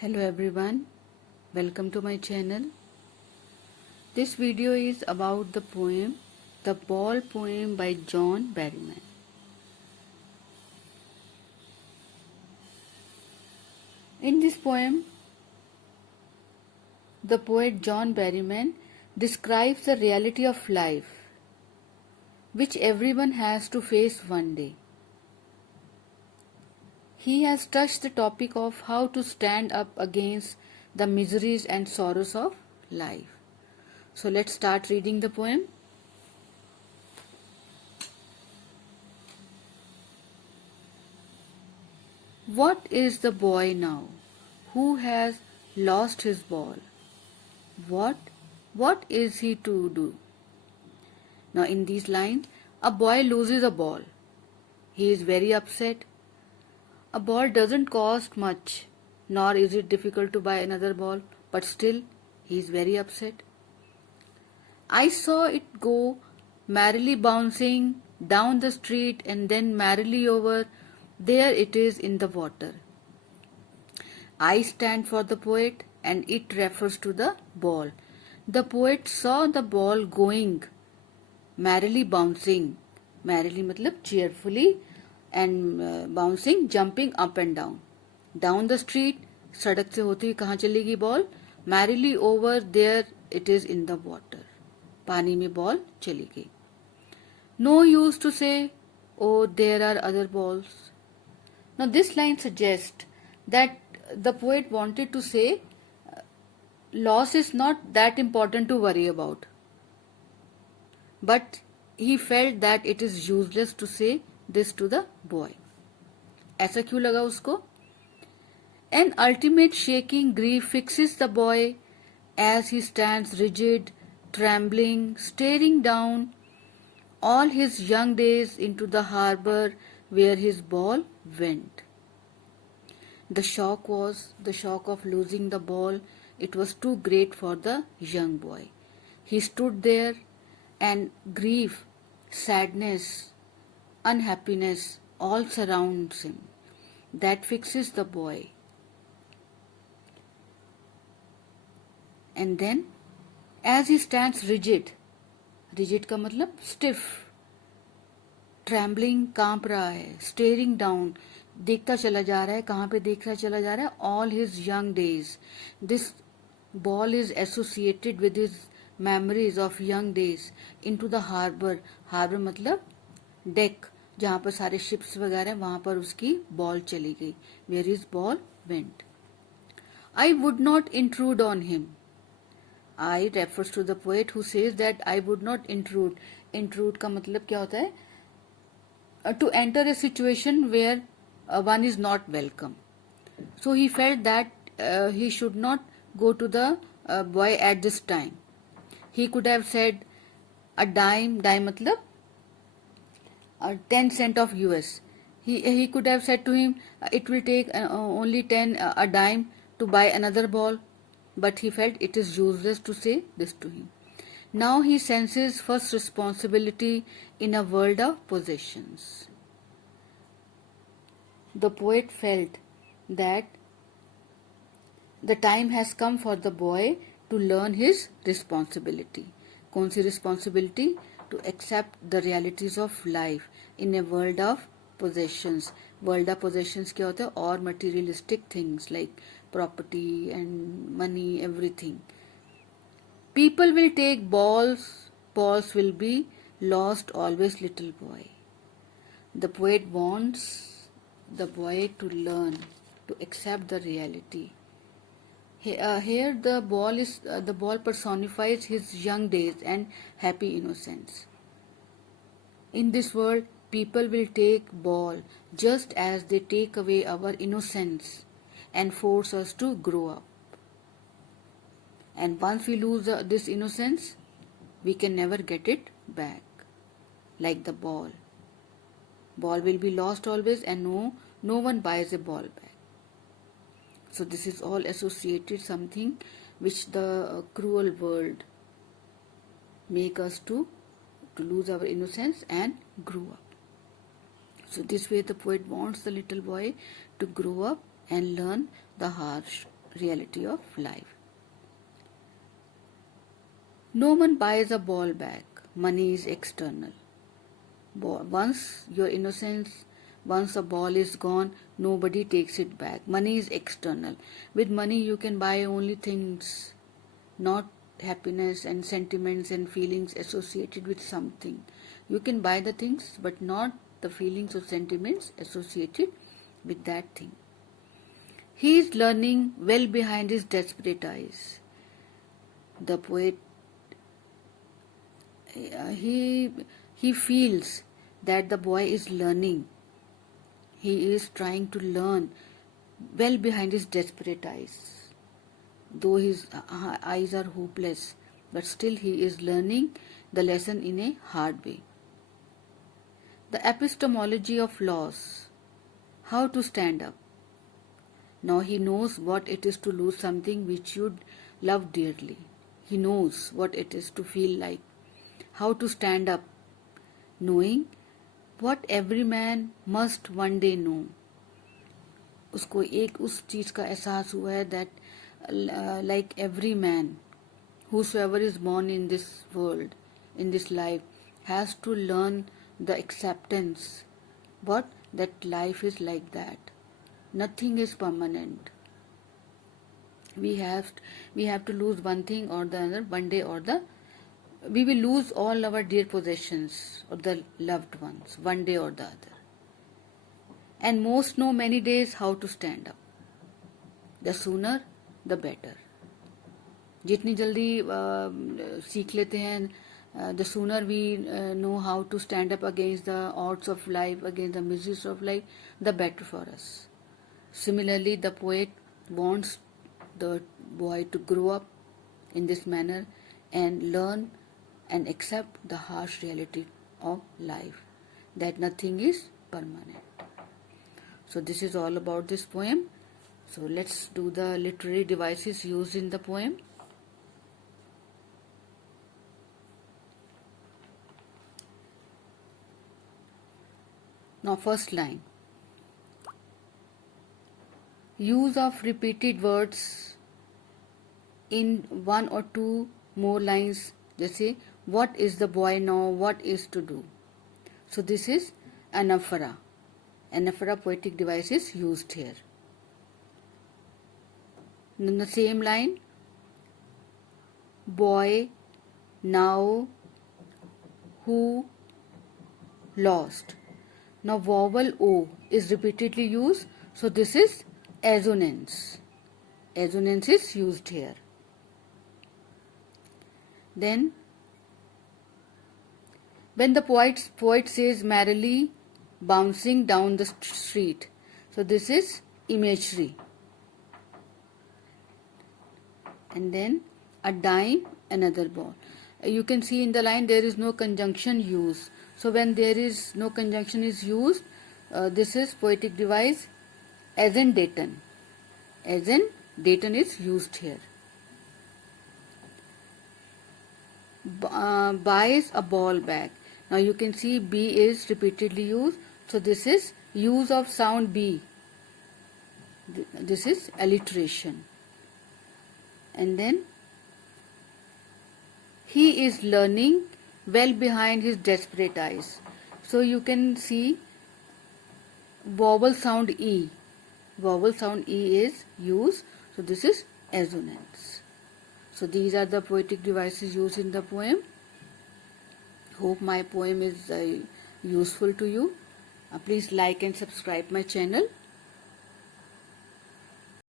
Hello everyone, welcome to my channel. This video is about the poem The Ball Poem by John Berryman. In this poem, the poet John Berryman describes the reality of life which everyone has to face one day. He has touched the topic of how to stand up against the miseries and sorrows of life. So let's start reading the poem. What is the boy now who has lost his ball? What is he to do? Now in these lines, a boy loses a ball. He is very upset. A ball doesn't cost much, nor is it difficult to buy another ball, but still he is very upset. I saw it go merrily bouncing down the street and then merrily over. There it is in the water. I stand for the poet and it refers to the ball. The poet saw the ball going, merrily bouncing. Merrily matlab cheerfully and bouncing, jumping up and down. Down the street, सड़क से होती हुई कहाँ चलेगी ball? Merrily over, there it is in the water. पानी में ball चली गई. No use to say, oh, there are other balls. Now this line suggests that the poet wanted to say loss is not that important to worry about. But he felt that it is useless to say this to the boy. ऐसा क्यों लगा उसको? An ultimate shaking grief fixes the boy as he stands rigid, trembling, staring down all his young days into the harbor where his ball went. The shock was the shock of losing the ball. It was too great for the young boy. He stood there and grief, sadness, unhappiness all surrounds him. That fixes the boy. And then as he stands rigid, rigid का मतलब stiff, trembling, कांप रहा है, staring down, देखता चला जा रहा है, कहाँ पे देखता चला जा रहा है? All his young days. This ball is associated with his memories of young days into the harbor. Harbor मतलब deck, जहाँ पर सारे ships वगैरह, वहाँ पर उसकी ball चली गई. Where his ball went. I would not intrude on him. I refers to the poet who says that I would not intrude. Intrude का मतलब क्या होता है? To enter a situation where one is not welcome. So he felt that he should not go to the boy at this time. He could have said a dime मतलब 10 cent of US. He could have said to him, it will take only 10 a dime to buy another ball. But he felt it is useless to say this to him. Now he senses first responsibility in a world of possessions. The poet felt that the time has come for the boy to learn his responsibility. कौन सी responsibility? To accept the realities of life in a world of possessions. World of possessions क्या होता है? और materialistic things like property and money, everything. People will take balls will be lost always, little boy. The poet wants the boy to learn, to accept the reality. Here the ball personifies his young days and happy innocence. In this world, people will take ball just as they take away our innocence and force us to grow up. And once we lose this innocence, we can never get it back. Like the ball. Ball will be lost always and no one buys a ball back. So this is all associated something which the cruel world make us to lose our innocence and grow up. So this way the poet wants the little boy to grow up and learn the harsh reality of life. No one buys a ball back. Money is external. Once your innocence, once a ball is gone, nobody takes it back. Money is external. With money you can buy only things, not happiness and sentiments and feelings associated with something. You can buy the things but not the feelings or sentiments associated with that thing. He is learning well behind his desperate eyes. The poet, he feels that the boy is learning. He is trying to learn well behind his desperate eyes. Though his eyes are hopeless, but still he is learning the lesson in a hard way. The epistemology of loss. How to stand up. Now he knows what it is to lose something which you love dearly. He knows what it is to feel like. How to stand up, knowing what every man must one day know. उसको एक उस चीज़ का एहसास हुआ है that like every man, whosoever is born in this world, in this life, has to learn the acceptance, but that life is like that. Nothing is permanent. We have to lose one thing or the other, one day or the we will lose all our dear possessions or the loved ones, one day or the other. And most know many days how to stand up. The sooner, the better. जितनी जल्दी सीख लेते हैं, the sooner we know how to stand up against the odds of life, against the miseries of life, the better for us. Similarly, the poet wants the boy to grow up in this manner and learn and accept the harsh reality of life, that nothing is permanent. So this is all about this poem. So let's do the literary devices used in the poem. Now first line. Use of repeated words in one or two more lines. जैसे what is the boy now, what is to do. So this is anaphora. Anaphora poetic device is used here. In the same line, boy, now, who, lost. Now vowel O is repeatedly used, so this is assonance. Assonance is used here. Then when the poet says merrily bouncing down the street, so this is imagery. And then a dime, another ball. You can see in the line there is no conjunction used. So when there is no conjunction is used, this is poetic device as in daton. As in daton is used here. Buys a ball back. Now you can see B is repeatedly used. So this is use of sound B. This is alliteration. And then he is learning well behind his desperate eyes. So you can see vowel sound E. Vowel sound E is used. So this is assonance. So these are the poetic devices used in the poem. Hope my poem is useful to you. Please like and subscribe my channel.